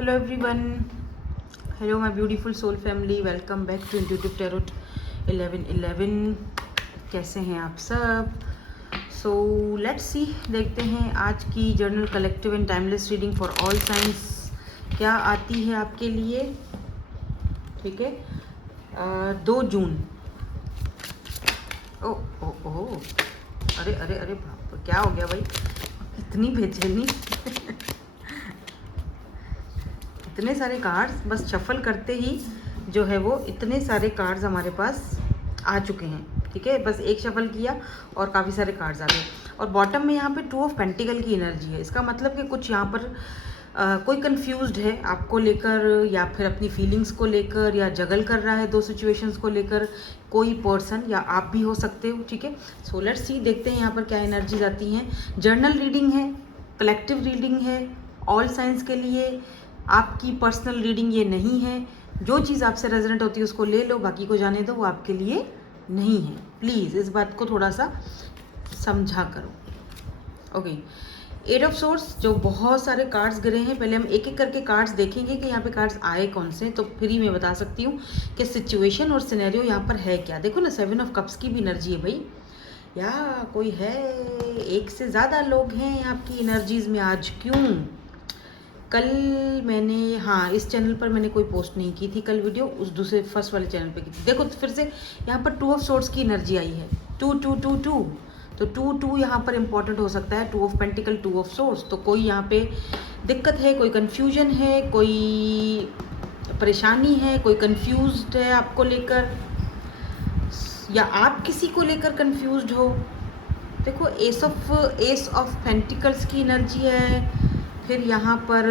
Hello everyone. Hello my beautiful soul family. Welcome back to Intuitive Tarot 1111. कैसे हैं आप सब? So let's see, देखते हैं आज की journal collective and timeless reading for all science क्या आती है आपके लिए. ठीक है, 2 जून. ओ ओ ओ अरे अरे अरे बाप, क्या हो गया भाई, इतनी बेचैनी. इतने सारे कार्ड्स बस शफल करते ही जो है वो इतने सारे कार्ड्स हमारे पास आ चुके हैं. ठीक है, बस एक शफल किया और काफ़ी सारे कार्ड्स आ गए. और बॉटम में यहाँ पे 2 ऑफ पेंटिकल की एनर्जी है. इसका मतलब कि कुछ यहाँ पर कोई कंफ्यूज्ड है आपको लेकर, या फिर अपनी फीलिंग्स को लेकर, या जगल कर रहा है 2 सिचुएशंस को लेकर कोई पर्सन, या आप भी हो सकते हो. ठीक है, सो लेट्स सी, देखते हैं यहाँ पर क्या एनर्जीज आती हैं. जर्नल रीडिंग है, कलेक्टिव रीडिंग है, ऑल साइंस के लिए. आपकी पर्सनल रीडिंग ये नहीं है. जो चीज़ आपसे रेजोनेट होती है उसको ले लो, बाकी को जाने दो, वो आपके लिए नहीं है. प्लीज़ इस बात को थोड़ा सा समझा करो. ओके, 8 ऑफ सोर्स, जो बहुत सारे कार्ड्स गिरे हैं. पहले हम एक एक करके कार्ड्स देखेंगे कि यहाँ पे कार्ड्स आए कौन से, तो फिर ही मैं बता सकती हूँ कि सिचुएशन और सिनेरियो यहाँ पर है क्या. देखो ना, 7 ऑफ कप्स की भी एनर्जी है भाई. या कोई है, एक से ज़्यादा लोग हैं आपकी एनर्जीज में आज. क्यों? कल मैंने, हाँ, इस चैनल पर मैंने कोई पोस्ट नहीं की थी कल वीडियो, उस दूसरे फर्स्ट वाले चैनल पे की थी. देखो फिर से यहाँ पर 2 ऑफ सोर्स की एनर्जी आई है. 2 2 2 2, तो 2 2 यहाँ पर इंपॉर्टेंट हो सकता है. 2 ऑफ पेंटिकल, 2 ऑफ सोर्स. तो कोई यहाँ पे दिक्कत है, कोई कन्फ्यूजन है, कोई परेशानी है, कोई कन्फ्यूज्ड है आपको लेकर, या आप किसी को लेकर कन्फ्यूज्ड हो. देखो, एस ऑफ पेंटिकल्स की एनर्जी है. फिर यहाँ पर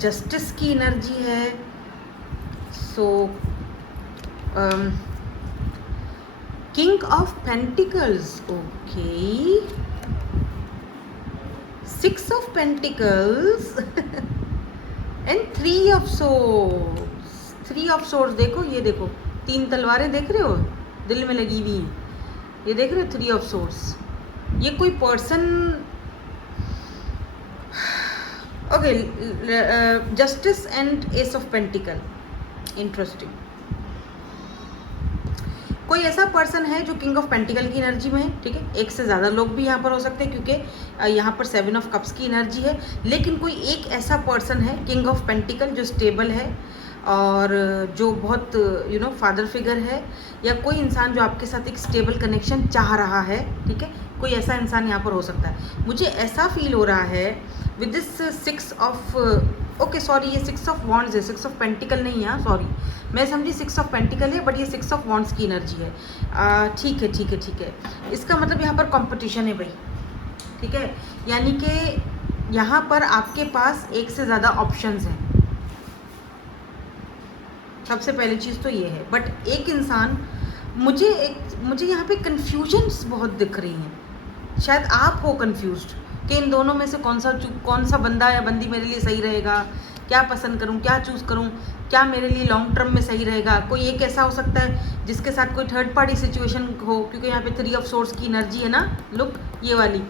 जस्टिस की एनर्जी है. So king of pentacles, okay, 6 of pentacles and 3 of swords. 3 of swords, देखो ये देखो, 3 तलवारें देख रहे हो दिल में लगी हुई हैं. ये देख रहे हो 3 ऑफ सोर्ड्स. ये कोई person, okay, justice and S of pentacle, interesting. कोई ऐसा पर्सन है जो किंग ऑफ पेंटिकल की एनर्जी में है. ठीक है, एक से ज़्यादा लोग भी यहाँ पर हो सकते हैं क्योंकि यहाँ पर 7 ऑफ कप्स की एनर्जी है. लेकिन कोई एक ऐसा पर्सन है किंग ऑफ पेंटिकल जो स्टेबल है और जो बहुत फादर फिगर है, या कोई इंसान जो आपके साथ एक स्टेबल कनेक्शन चाह रहा है. ठीक है, कोई ऐसा इंसान यहाँ पर हो सकता है. मुझे ऐसा फील हो रहा है with this 6 of, okay sorry, ये 6 ऑफ वॉन्ड्स है, 6 ऑफ पेंटिकल नहीं है. सॉरी, मैं समझी 6 ऑफ पेंटिकल है, बट ये 6 ऑफ वॉन्ड्स की एनर्जी है. ठीक है ठीक है ठीक है. इसका मतलब यहाँ पर कंपटीशन है भाई. ठीक है, यानी कि यहाँ पर आपके पास एक से ज़्यादा ऑप्शंस हैं. सबसे पहली चीज़ तो ये है. बट एक इंसान, मुझे यहाँ पे कन्फ्यूजन्स बहुत दिख रही हैं. शायद आप हो कन्फ्यूज्ड कि इन दोनों में से कौन सा बंदा या बंदी मेरे लिए सही रहेगा, क्या पसंद करूं, क्या चूज़ करूं, क्या मेरे लिए लॉन्ग टर्म में सही रहेगा. कोई एक ऐसा हो सकता है जिसके साथ कोई थर्ड पार्टी सिचुएशन हो, क्योंकि यहाँ पे 3 ऑफ सोर्स की एनर्जी है ना, लुक ये वाली.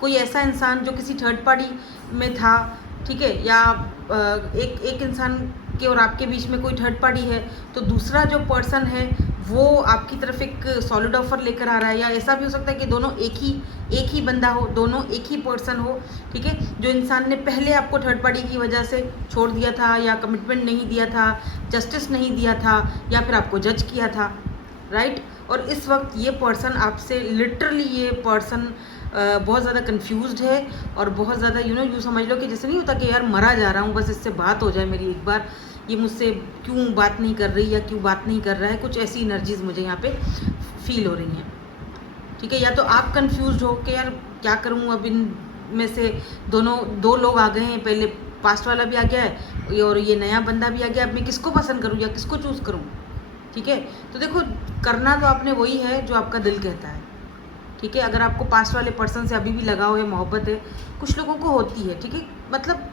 कोई ऐसा इंसान जो किसी थर्ड पार्टी में था. ठीक है, या एक इंसान के और आपके बीच में कोई थर्ड पार्टी है, तो दूसरा जो पर्सन है वो आपकी तरफ एक सॉलिड ऑफर लेकर आ रहा है. या ऐसा भी हो सकता है कि दोनों एक ही बंदा हो, दोनों एक ही पर्सन हो. ठीक है, जो इंसान ने पहले आपको थर्ड पार्टी की वजह से छोड़ दिया था, या कमिटमेंट नहीं दिया था, जस्टिस नहीं दिया था, या फिर आपको जज किया था, राइट. और इस वक्त ये पर्सन आपसे, लिटरली ये पर्सन बहुत ज़्यादा कंफ्यूज्ड है और बहुत ज़्यादा यूँ समझ लो कि जैसे नहीं होता कि यार मरा जा रहा हूँ, बस इससे बात हो जाए मेरी एक बार, ये मुझसे क्यों बात नहीं कर रही या क्यों बात नहीं कर रहा है. कुछ ऐसी एनर्जीज मुझे यहाँ पे फील हो रही हैं. ठीक है, या तो आप कंफ्यूज्ड हो कि यार क्या करूँ, अब इन में से 2 लोग आ गए हैं, पहले पास्ट वाला भी आ गया है और ये नया बंदा भी आ गया, अब मैं किसको पसंद करूँ या किसको चूज़ करूँ. ठीक है, तो देखो, करना तो आपने वही है जो आपका दिल कहता है. ठीक है, अगर आपको पास्ट वाले पर्सन से अभी भी लगाव है, मोहब्बत है, कुछ लोगों को होती है. ठीक है, मतलब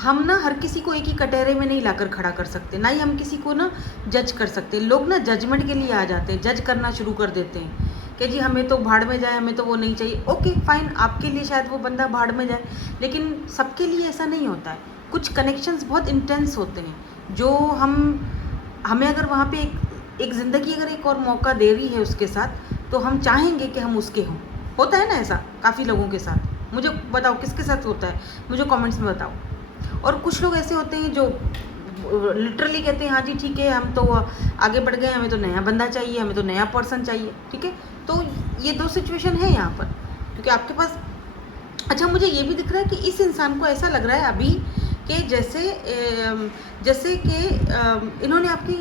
हम ना हर किसी को एक ही कटहरे में नहीं लाकर खड़ा कर सकते, ना ही हम किसी को ना जज कर सकते. लोग ना जजमेंट के लिए आ जाते हैं, जज करना शुरू कर देते हैं कि जी हमें तो भाड़ में जाए, हमें तो वो नहीं चाहिए। ओके फाइन, आपके लिए शायद वो बंदा भाड़ में जाए, लेकिन सबके लिए ऐसा नहीं होता है। कुछ कनेक्शंस बहुत इंटेंस होते हैं जो हमें अगर वहाँ पे एक ज़िंदगी अगर एक और मौका दे रही है उसके साथ, तो हम चाहेंगे कि हम उसके हों। होता है ना ऐसा काफ़ी लोगों के साथ। मुझे बताओ किसके साथ होता है, मुझे कमेंट्स में बताओ। और कुछ लोग ऐसे होते हैं जो लिटरली कहते हैं हाँ जी ठीक है, हम तो आगे बढ़ गए, हमें तो नया बंदा चाहिए, हमें तो नया पर्सन चाहिए। ठीक है, तो ये दो सिचुएशन है यहाँ पर, क्योंकि आपके पास अच्छा मुझे ये भी दिख रहा है कि इस इंसान को ऐसा लग रहा है अभी कि जैसे कि इन्होंने आपकी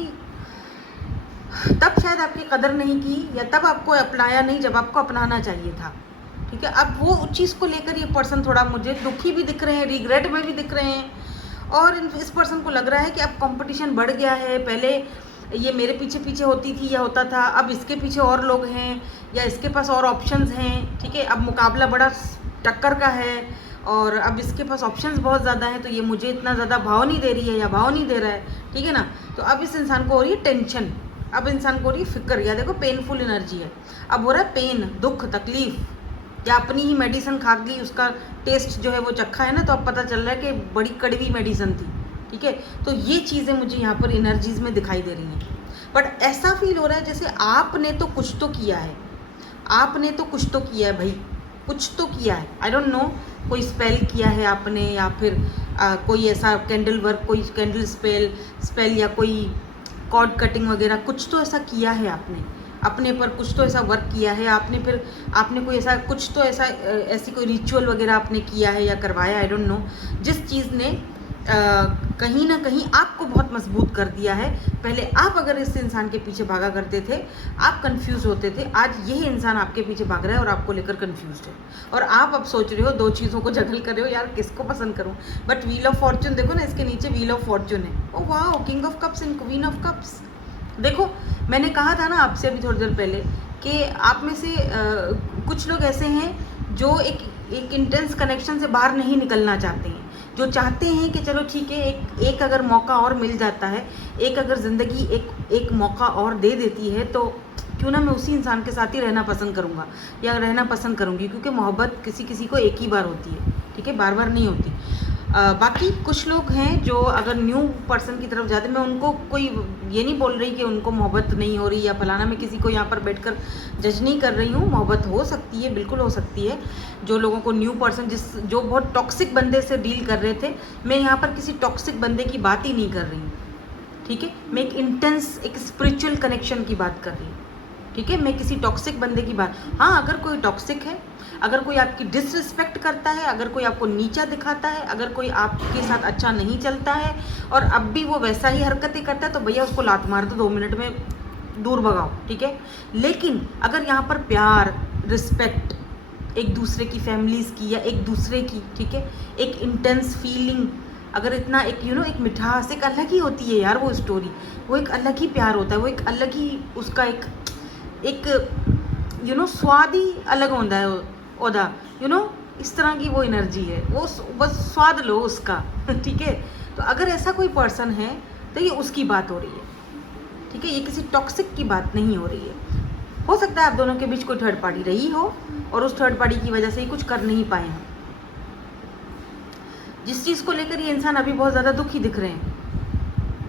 तब शायद आपकी कदर नहीं की, या तब आपको अपनाया नहीं जब आपको अपनाना चाहिए था। ठीक है, अब वो उस चीज़ को लेकर ये पर्सन थोड़ा मुझे दुखी भी दिख रहे हैं, रिग्रेट में भी दिख रहे हैं। और इस पर्सन को लग रहा है कि अब कंपटीशन बढ़ गया है, पहले ये मेरे पीछे पीछे होती थी या होता था, अब इसके पीछे और लोग हैं या इसके पास और ऑप्शंस हैं। ठीक है, अब मुकाबला बड़ा टक्कर का है और अब इसके पास ऑप्शंस बहुत ज़्यादा हैं, तो ये मुझे इतना ज़्यादा भाव नहीं दे रही है या भाव नहीं दे रहा है। ठीक है ना, तो अब इस इंसान को हो रही है टेंशन, अब इंसान को हो रही है फिक्र, या देखो पेनफुल एनर्जी है, अब हो रहा है पेन, दुख, तकलीफ, या अपनी ही मेडिसिन खा ली, उसका टेस्ट जो है वो चखा है ना, तो अब पता चल रहा है कि बड़ी कड़वी मेडिसिन थी। ठीक है, तो ये चीज़ें मुझे यहाँ पर एनर्जीज में दिखाई दे रही हैं। बट ऐसा फील हो रहा है जैसे आपने तो कुछ तो किया है, आपने तो कुछ तो किया है भाई, कुछ तो किया है। आई डोंट नो, कोई स्पेल किया है आपने, या फिर कोई ऐसा कैंडल वर्क, कोई कैंडल स्पेल या कोई कॉर्ड कटिंग वगैरह, कुछ तो ऐसा किया है आपने अपने पर, कुछ तो ऐसा वर्क किया है आपने, फिर आपने कोई ऐसा कुछ तो ऐसी कोई रिचुअल वगैरह आपने किया है या करवाया, आई डोंट नो, जिस चीज़ ने कहीं ना कहीं आपको बहुत मजबूत कर दिया है। पहले आप अगर इस इंसान के पीछे भागा करते थे, आप कंफ्यूज होते थे, आज यही इंसान आपके पीछे भाग रहा है और आपको लेकर कंफ्यूज है, और आप अब सोच रहे हो, दो चीज़ों को जगल कर रहे हो, यार किसको पसंद करूं। बट व्हील ऑफ फॉर्चून देखो ना, इसके नीचे व्हील ऑफ फॉर्चून है। ओ वाह, king of cups and queen of cups. देखो मैंने कहा था ना आपसे अभी थोड़ी देर पहले कि आप में से कुछ लोग ऐसे हैं जो एक इंटेंस कनेक्शन से बाहर नहीं निकलना चाहते हैं, जो चाहते हैं कि चलो ठीक है, एक अगर मौका और मिल जाता है, एक अगर ज़िंदगी एक मौका और दे देती है, तो क्यों ना मैं उसी इंसान के साथ ही रहना पसंद करूँगा या रहना पसंद करूँगी, क्योंकि मोहब्बत किसी को एक ही बार होती है। ठीक है, बार बार नहीं होती। बाकी कुछ लोग हैं जो अगर न्यू पर्सन की तरफ जाते हैं, मैं उनको कोई ये नहीं बोल रही कि उनको मोहब्बत नहीं हो रही या फलाना, मैं किसी को यहाँ पर बैठकर जज नहीं कर रही हूँ। मोहब्बत हो सकती है, बिल्कुल हो सकती है। जो लोगों को न्यू पर्सन जो बहुत टॉक्सिक बंदे से डील कर रहे थे, मैं यहाँ पर किसी टॉक्सिक बंदे की बात ही नहीं कर रही हूँ। ठीक है, मैं एक इंटेंस एक स्पिरिचुअल कनेक्शन की बात कर रही हूँ। ठीक है, मैं किसी टॉक्सिक बंदे की बात, हाँ अगर कोई टॉक्सिक है, अगर कोई आपकी डिसरिस्पेक्ट करता है, अगर कोई आपको नीचा दिखाता है, अगर कोई आपके साथ अच्छा नहीं चलता है और अब भी वो वैसा ही हरकतें करता है, तो भैया उसको लात मार दो, 2 मिनट में दूर भगाओ। ठीक है, लेकिन अगर यहाँ पर प्यार, रिस्पेक्ट, एक दूसरे की फैमिलीज़ की या एक दूसरे की, ठीक है, एक इंटेंस फीलिंग, अगर इतना एक एक मिठास, एक अलग ही होती है यार वो स्टोरी, वो एक अलग ही प्यार होता है, वो एक अलग ही उसका एक स्वाद ही अलग होता है ओदा, इस तरह की वो एनर्जी है, वो बस स्वाद लो उसका। ठीक है, तो अगर ऐसा कोई पर्सन है तो ये उसकी बात हो रही है। ठीक है, ये किसी टॉक्सिक की बात नहीं हो रही है। हो सकता है आप दोनों के बीच कोई थर्ड पार्टी रही हो और उस थर्ड पार्टी की वजह से ही कुछ कर नहीं पाए हैं। जिस चीज़ को लेकर ये इंसान अभी बहुत ज़्यादा दुखी दिख रहे हैं,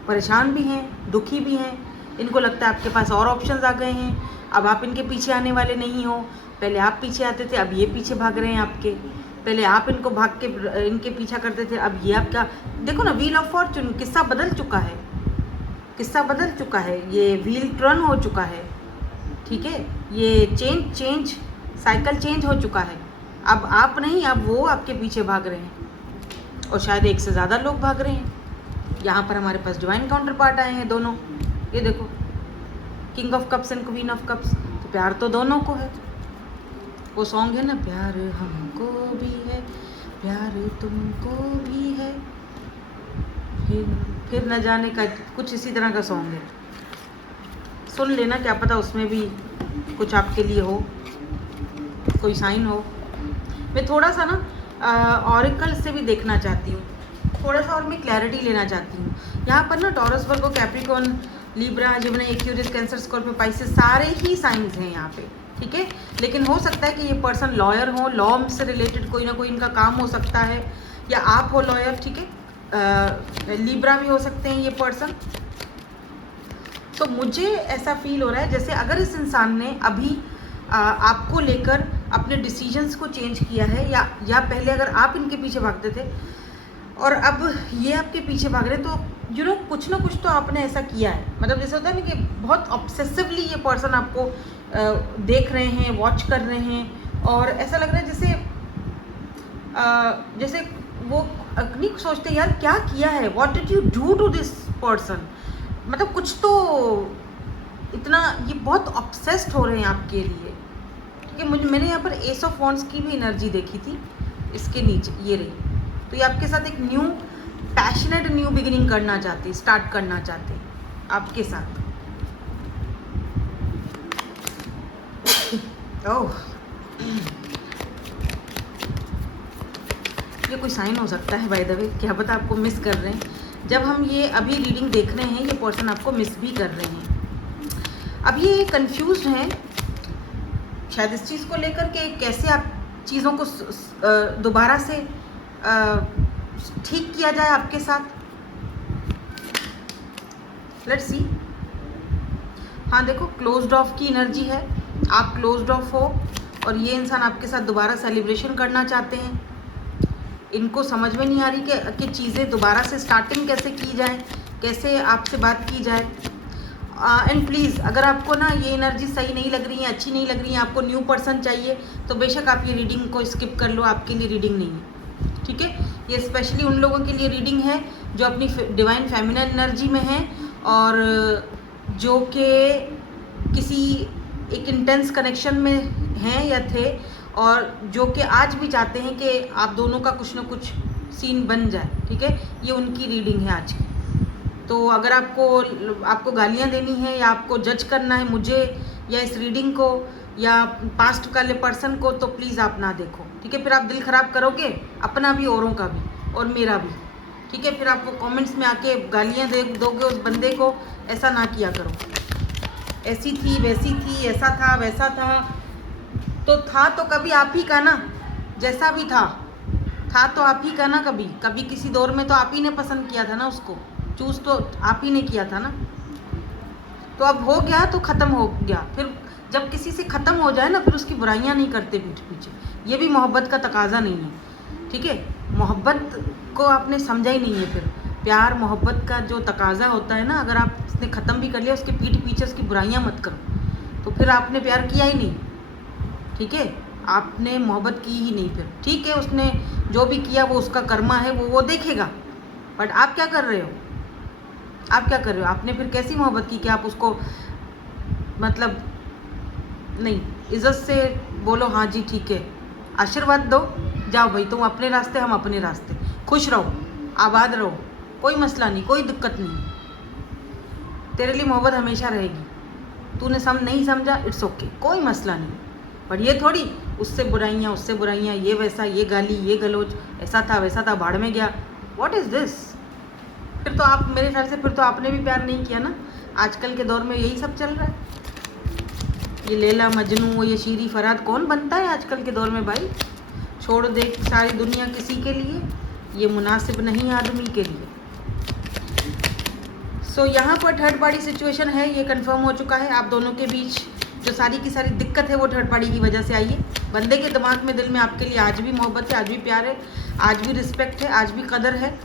परेशान भी हैं, दुखी भी हैं। इनको लगता है आपके पास और ऑप्शंस आ गए हैं, अब आप इनके पीछे आने वाले नहीं हो। पहले आप पीछे आते थे, अब ये पीछे भाग रहे हैं आपके। पहले आप इनको भाग के इनके पीछा करते थे, अब ये आपका, देखो ना, व्हील ऑफ फॉर्चून, किस्सा बदल चुका है, किस्सा बदल चुका है, ये व्हील टर्न हो चुका है। ठीक है, ये चेंज साइकिल चेंज हो चुका है। अब आप नहीं, अब वो आपके पीछे भाग रहे हैं, और शायद एक से ज़्यादा लोग भाग रहे हैं। यहाँ पर हमारे पास डिवाइन काउंटर पार्ट आए हैं दोनों, ये देखो, king of cups and queen of cups. तो प्यार तो दोनों को है, वो सॉन्ग है ना, प्यार हमको भी है, प्यार तुमको भी है, फिर न जाने का, कुछ इसी तरह का सॉन्ग है, सुन लेना, क्या पता उसमें भी कुछ आपके लिए हो, कोई साइन हो। मैं थोड़ा सा ना ऑरिकल से भी देखना चाहती हूँ, थोड़ा सा और मैं क्लैरिटी लेना चाहती हूँ। यहाँ पर ना Taurus Virgo Capricorn Libra, Jimny, Aquarius, cancer, Scorpio, Pisces, सारे ही साइंस हैं यहाँ पे, ठीक है। लेकिन हो सकता है कि ये पर्सन लॉयर हो, लॉ से रिलेटेड कोई ना कोई इनका काम हो सकता है, या आप हो लॉयर, ठीक है। लिब्रा भी हो सकते हैं ये पर्सन। तो मुझे ऐसा फील हो रहा है जैसे अगर इस इंसान ने अभी आपको लेकर अपने डिसीजंस को चेंज किया है, या पहले अगर आप इनके पीछे भागते थे और अब ये आपके पीछे भाग रहे हैं, तो कुछ ना कुछ तो आपने ऐसा किया है। मतलब जैसे होता है ना कि बहुत ऑब्सेसिवली ये पर्सन आपको देख रहे हैं, वॉच कर रहे हैं, और ऐसा लग रहा है जैसे वो नहीं सोचते यार क्या किया है, what did you do to this person. मतलब कुछ तो इतना ये बहुत ऑब्सेस्ड हो रहे हैं आपके लिए, ठीक है। मैंने यहाँ पर एस ऑफ वॉन्ड्स की भी एनर्जी देखी थी इसके नीचे, ये रही। तो ये आपके साथ एक न्यू पैशनेट न्यू बिगिनिंग करना चाहते, स्टार्ट करना चाहते आपके साथ। ओह, ये कोई साइन हो सकता है बाय द वे, क्या पता आपको मिस कर रहे हैं। जब हम ये अभी रीडिंग देख रहे हैं, ये पर्सन आपको मिस भी कर रहे हैं। अब ये कंफ्यूज्ड हैं शायद इस चीज़ को लेकर के कैसे आप चीज़ों को दोबारा से ठीक किया जाए आपके साथ। Let's see. हाँ देखो, क्लोज्ड ऑफ की एनर्जी है, आप क्लोज्ड ऑफ हो और ये इंसान आपके साथ दोबारा सेलिब्रेशन करना चाहते हैं। इनको समझ में नहीं आ रही कि चीज़ें दोबारा से स्टार्टिंग कैसे की जाए, कैसे आपसे बात की जाए। एंड प्लीज़, अगर आपको ना ये एनर्जी सही नहीं लग रही है, अच्छी नहीं लग रही है, आपको न्यू पर्सन चाहिए, तो बेशक आप ये रीडिंग को स्किप कर लो, आपके लिए रीडिंग नहीं है, ठीक है। ये स्पेशली उन लोगों के लिए रीडिंग है जो अपनी डिवाइन फेमिनिन एनर्जी में हैं और जो कि किसी एक इंटेंस कनेक्शन में हैं या थे, और जो कि आज भी चाहते हैं कि आप दोनों का कुछ ना कुछ सीन बन जाए, ठीक है। ये उनकी रीडिंग है आज की। तो अगर आपको गालियाँ देनी है या आपको जज करना है मुझे या इस रीडिंग को या पास्ट वाले पर्सन को, तो प्लीज़ आप ना देखो, ठीक है। फिर आप दिल ख़राब करोगे अपना भी, औरों का भी और मेरा भी, ठीक है। फिर आप वो कमेंट्स में आके गालियाँ दोगे उस बंदे को, ऐसा ना किया करो। ऐसी थी, वैसी थी, ऐसा था, वैसा था, तो कभी आप ही का ना, जैसा भी था तो आप ही का ना। कभी किसी दौर में तो आप ही ने पसंद किया था ना उसको, चूज़ तो आप ही ने किया था ना। तो अब हो गया तो ख़त्म हो गया। फिर जब किसी से ख़त्म हो जाए ना, फिर उसकी बुराइयां नहीं करते पीठ पीछे। ये भी मोहब्बत का तकाजा नहीं है, ठीक है। मोहब्बत को आपने समझा ही नहीं है। फिर प्यार मोहब्बत का जो तकाजा होता है ना, अगर आपने ख़त्म भी कर लिया, उसके पीठ पीछे उसकी बुराइयां मत करो, तो फिर आपने प्यार किया ही नहीं, ठीक है। आपने मोहब्बत की ही नहीं फिर, ठीक है। उसने जो भी किया वो उसका कर्मा है, वो देखेगा। बट आप क्या कर रहे हो, आपने फिर कैसी मोहब्बत की कि आप उसको मतलब नहीं, इज्जत से बोलो हाँ जी ठीक है, आशीर्वाद दो, जाओ भाई तुम अपने रास्ते, हम अपने रास्ते, खुश रहो, आबाद रहो, कोई मसला नहीं, कोई दिक्कत नहीं। तेरे लिए मोहब्बत हमेशा रहेगी। तूने नहीं समझा, इट्स ओके, कोई मसला नहीं। पर ये थोड़ी उससे बुराइयाँ, ये वैसा, ये गाली, ये गलोच, ऐसा था वैसा था, भाड़ में गया। What is this? फिर तो आप, मेरे ख्याल से फिर तो आपने भी प्यार नहीं किया ना। आजकल के दौर में यही सब चल रहा है। ये लैला मजनू, ये शीरी फरहाद कौन बनता है आजकल के दौर में भाई? छोड़ दे सारी दुनिया किसी के लिए, ये मुनासिब नहीं आदमी के लिए। सो यहाँ पर थर्ड पार्टी सिचुएशन है, ये कंफर्म हो चुका है। आप दोनों के बीच जो सारी की सारी दिक्कत है वो थर्ड पार्टी की वजह से आई है। बंदे के दिमाग में, दिल में आपके लिए आज भी मोहब्बत है, आज भी प्यार है, आज भी रिस्पेक्ट है, आज भी कदर है,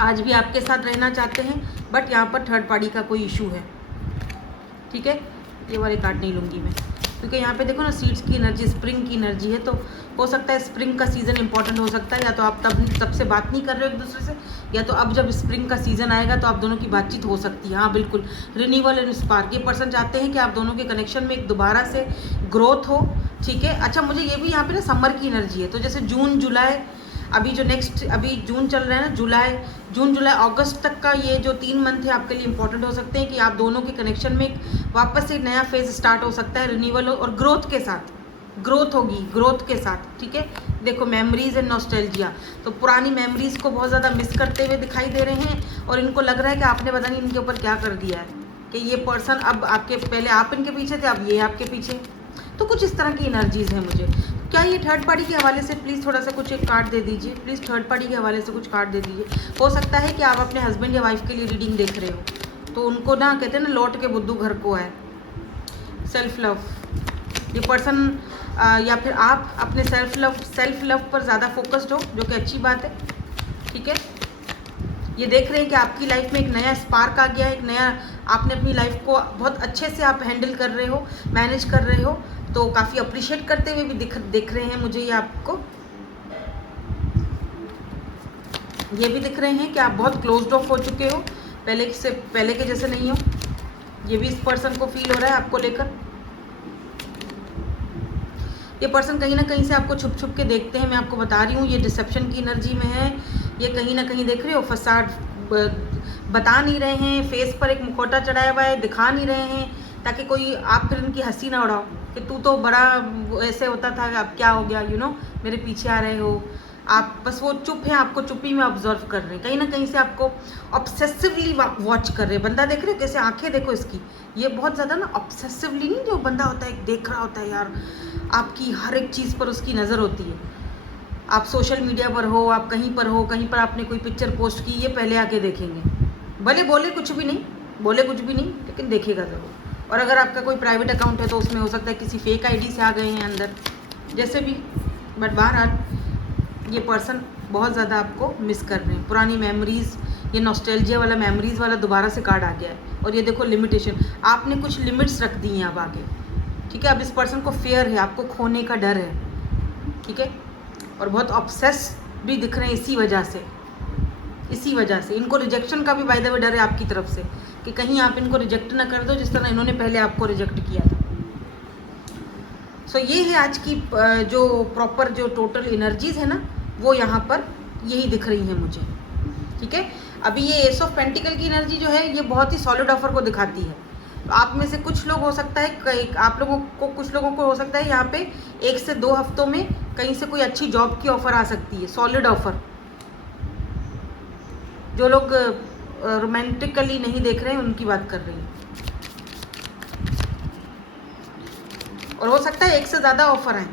आज भी आपके साथ रहना चाहते हैं। बट यहाँ पर थर्ड पार्टी का कोई इशू है, ठीक है। ये वाले कार्ड नहीं लूँगी मैं, क्योंकि यहाँ पे देखो ना, सीड्स की एनर्जी, स्प्रिंग की एनर्जी है। तो हो सकता है स्प्रिंग का सीज़न इंपॉर्टेंट हो सकता है, या तो आप तब से बात नहीं कर रहे हो एक दूसरे से, या तो अब जब स्प्रिंग का सीज़न आएगा तो आप दोनों की बातचीत हो सकती है। हाँ बिल्कुल, रिन्यूअल एंड स्पार्क, ये पर्सन चाहते हैं कि आप दोनों के कनेक्शन में एक दोबारा से ग्रोथ हो, ठीक है। अच्छा, मुझे ये भी यहाँ पे ना समर की एनर्जी है, तो जैसे जून जुलाई, अभी जो नेक्स्ट, अभी जून चल रहा है ना, जून जुलाई अगस्त तक का ये जो 3 मंथ है आपके लिए इंपॉर्टेंट हो सकते हैं कि आप दोनों के कनेक्शन में वापस से एक नया फेज स्टार्ट हो सकता है, रिन्यूअल और ग्रोथ के साथ, ग्रोथ होगी, ग्रोथ के साथ, ठीक है। देखो मेमोरीज एंड नॉस्टैल्जिया, तो पुरानी मेमोरीज को बहुत ज़्यादा मिस करते हुए दिखाई दे रहे हैं और इनको लग रहा है कि आपने पता नहीं इनके ऊपर क्या कर दिया है, कि ये पर्सन अब आपके, पहले आप इनके पीछे थे, अब ये आपके पीछे। तो कुछ इस तरह की एनर्जीज हैं मुझे। क्या ये थर्ड पार्टी के हवाले से प्लीज़ थोड़ा सा कुछ एक कार्ड दे दीजिए, प्लीज़ थर्ड पार्टी के हवाले से कुछ कार्ड दे दीजिए। हो सकता है कि आप अपने हस्बैंड या वाइफ के लिए रीडिंग देख रहे हो, तो उनको ना कहते हैं ना, लौट के बुद्धू घर को आए। सेल्फ लव, ये पर्सन या फिर आप अपने सेल्फ लव पर ज़्यादा फोकस्ड हो, जो कि अच्छी बात है, ठीक है। ये देख रहे हैं कि आपकी लाइफ में एक नया स्पार्क आ गया है, एक नया, आपने अपनी लाइफ को बहुत अच्छे से आप हैंडल कर रहे हो, मैनेज कर रहे हो, तो काफ़ी अप्रिशिएट करते हुए भी दिख रहे हैं मुझे ये आपको। ये भी दिख रहे हैं कि आप बहुत क्लोज्ड ऑफ हो चुके हो, पहले के जैसे नहीं हो। ये भी इस पर्सन को फील हो रहा है आपको लेकर। ये पर्सन कहीं ना कहीं से आपको छुप छुप के देखते हैं, मैं आपको बता रही हूँ, ये डिसेप्शन की एनर्जी में है। ये कहीं ना कहीं देख रहे हो, फसाड बता नहीं रहे हैं, फेस पर एक मुखौटा चढ़ाया हुआ है, दिखा नहीं रहे हैं, ताकि कोई आप फिर उनकी हंसी ना उड़ाओ कि तू तो बड़ा ऐसे होता था, अब क्या हो गया, मेरे पीछे आ रहे हो आप। बस वो चुप है, आपको चुप्पी में ऑब्जर्व कर रहे हैं, कहीं ना कहीं से आपको ऑब्सेसिवली वॉच कर रहे हैं। बंदा देख रहे हो कैसे, आंखें देखो इसकी, ये बहुत ज़्यादा ना ऑब्सेसिवली नहीं, जो बंदा होता है देख रहा होता है यार, आपकी हर एक चीज़ पर उसकी नज़र होती है। आप सोशल मीडिया पर हो, आप कहीं पर हो, कहीं पर आपने कोई पिक्चर पोस्ट की, ये पहले आके देखेंगे, भले बोले कुछ भी नहीं, लेकिन देखेगा ज़रूर। और अगर आपका कोई प्राइवेट अकाउंट है तो उसमें हो सकता है किसी फेक आईडी से आ गए हैं अंदर, जैसे भी, बट बहरहाल ये पर्सन बहुत ज़्यादा आपको मिस कर रहे हैं। पुरानी मेमोरीज़, ये नॉस्टैल्जिया वाला, मेमोरीज़ वाला दोबारा से कार्ड आ गया है। और ये देखो लिमिटेशन, आपने कुछ लिमिट्स रख दी हैं अब आगे, ठीक है। अब इस पर्सन को फेयर है, आपको खोने का डर है, ठीक है। और बहुत ऑब्सेस भी दिख रहे हैं इसी वजह से। इनको रिजेक्शन का भी बाय द वे डर है आपकी तरफ से, कि कहीं आप इनको रिजेक्ट ना कर दो जिस तरह इन्होंने पहले आपको रिजेक्ट किया था। सो ये है आज की जो प्रॉपर जो टोटल एनर्जीज है ना, वो यहाँ पर यही दिख रही है मुझे, ठीक है। अभी ये एस ऑफ पेंटिकल की एनर्जी जो है, ये बहुत ही सॉलिड ऑफर को दिखाती है। तो आप में से कुछ लोग हो सकता है, कुछ लोगों को हो सकता है यहाँ पे 1 से 2 हफ्तों में कहीं से कोई अच्छी जॉब की ऑफर आ सकती है, सॉलिड ऑफर। जो लोग रोमांटिकली नहीं देख रहे हैं उनकी बात कर रही हूँ। और हो सकता है 1 से ज़्यादा ऑफर आए,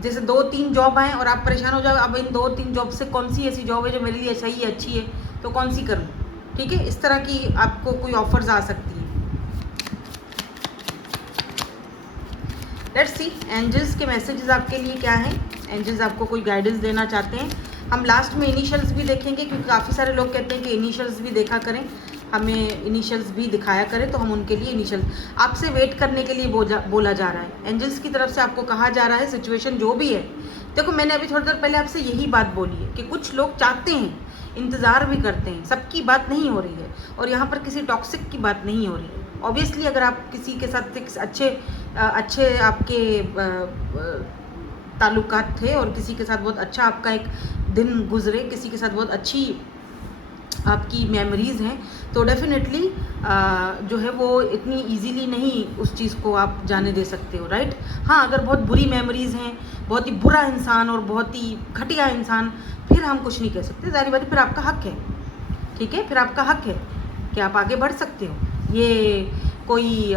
जैसे 2-3 जॉब आए और आप परेशान हो जाओ, अब इन 2-3 जॉब से कौन सी ऐसी जॉब है जो मेरे लिए सही है, अच्छी है, तो कौन सी करूँ, ठीक है। इस तरह की आपको कोई ऑफर्स आ सकती है। लेट्स सी एंजल्स के मैसेजेस आपके लिए क्या हैं। एंजल्स आपको कोई गाइडेंस देना चाहते हैं। हम लास्ट में इनिशियल्स भी देखेंगे, क्योंकि काफ़ी सारे लोग कहते हैं कि इनिशियल्स भी देखा करें, हमें इनिशियल्स भी दिखाया करें, तो हम उनके लिए इनिशियल्स आपसे वेट करने के लिए बोला जा रहा है। एंजल्स की तरफ से आपको कहा जा रहा है, सिचुएशन जो भी है, देखो मैंने अभी थोड़ी देर पहले आपसे यही बात बोली है कि कुछ लोग चाहते हैं, इंतज़ार भी करते हैं, सबकी बात नहीं हो रही है, और यहाँ पर किसी टॉक्सिक की बात नहीं हो रही है। ऑब्वियसली अगर आप किसी के साथ अच्छे आपके ताल्लुकात थे और किसी के साथ बहुत अच्छा आपका एक दिन गुजरे, किसी के साथ बहुत अच्छी आपकी मेमोरीज़ हैं, तो डेफिनेटली जो है वो इतनी इजीली नहीं उस चीज़ को आप जाने दे सकते हो, राइट। हाँ, अगर बहुत बुरी मेमोरीज़ हैं, बहुत ही बुरा इंसान और बहुत ही घटिया इंसान, फिर हम कुछ नहीं कह सकते, ज़ाहिर बात है, फिर आपका हक है, ठीक है, फिर आपका हक है कि आप आगे बढ़ सकते हो। ये कोई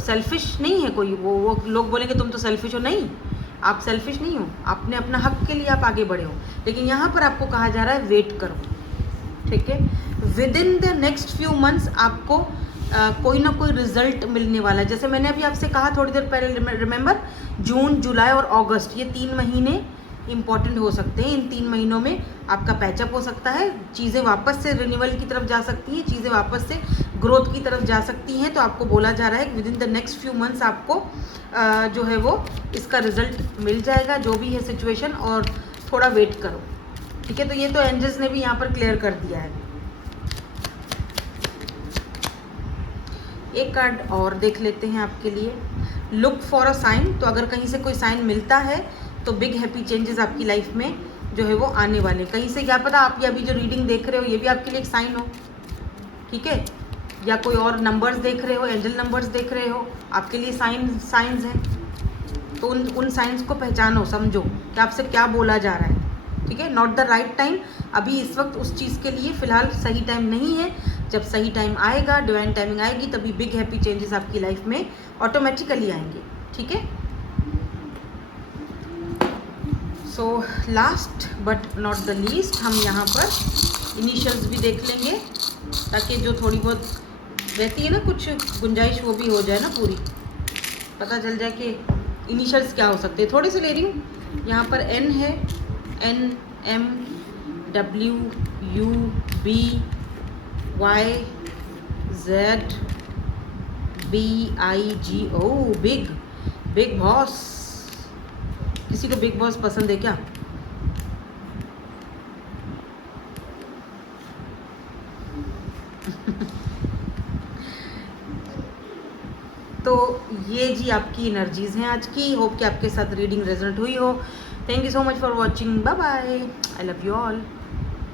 सेल्फिश नहीं है, कोई वो लोग बोलेंगे तुम तो सेल्फिश हो, नहीं, आप सेल्फिश नहीं हो, आपने अपना हक के लिए आप आगे बढ़े हो। लेकिन यहाँ पर आपको कहा जा रहा है वेट करो, ठीक है। With in the next few months आपको कोई ना कोई रिजल्ट मिलने वाला है। जैसे मैंने अभी आपसे कहा थोड़ी देर पहले, रिमेंबर, जून, जुलाई और अगस्त, ये 3 महीने इंपॉर्टेंट हो सकते हैं। इन 3 महीनों में आपका पैचअप हो सकता है, चीज़ें वापस से रिन्यूअल की तरफ जा सकती हैं, चीज़ें वापस से ग्रोथ की तरफ जा सकती हैं। तो आपको बोला जा रहा है कि with in the next few months आपको जो है वो इसका रिजल्ट मिल जाएगा, जो भी है सिचुएशन, और थोड़ा वेट करो, ठीक है। तो ये तो एंजल्स ने भी यहाँ पर क्लियर कर दिया है। एक कार्ड और देख लेते हैं आपके लिए, लुक फॉर अ साइन। तो अगर कहीं से कोई साइन मिलता है तो बिग हैप्पी चेंजेस आपकी लाइफ में जो है वो आने वाले। कहीं से क्या पता आप ये अभी जो रीडिंग देख रहे हो ये भी आपके लिए एक साइन हो, ठीक है, या कोई और नंबर्स देख रहे हो, एंजल नंबर्स देख रहे हो, आपके लिए साइंस हैं। तो उन साइंस को पहचानो, समझो कि आपसे क्या बोला जा रहा है, ठीक है। नॉट द राइट टाइम, अभी इस वक्त उस चीज़ के लिए फ़िलहाल सही टाइम नहीं है। जब सही टाइम आएगा, डिवाइन टाइमिंग आएगी, तभी बिग हैप्पी चेंजेस आपकी लाइफ में ऑटोमेटिकली आएंगे, ठीक है। So last but not the least, हम यहाँ पर इनिशियल्स भी देख लेंगे, ताकि जो थोड़ी बहुत रहती है ना कुछ गुंजाइश, वो भी हो जाए ना पूरी, पता चल जाए कि इनिशियल्स क्या हो सकते हैं। थोड़े से ले रही हूँ। यहाँ पर N है, N M W U B Y Z B I G। ओ बिग, बिग बॉस। किसी को बिग बॉस पसंद है क्या? तो ये जी आपकी एनर्जीज़ हैं आज की। होप कि आपके साथ रीडिंग रेजल्ट हुई हो। Thank you so much for watching. Bye bye. I love you all.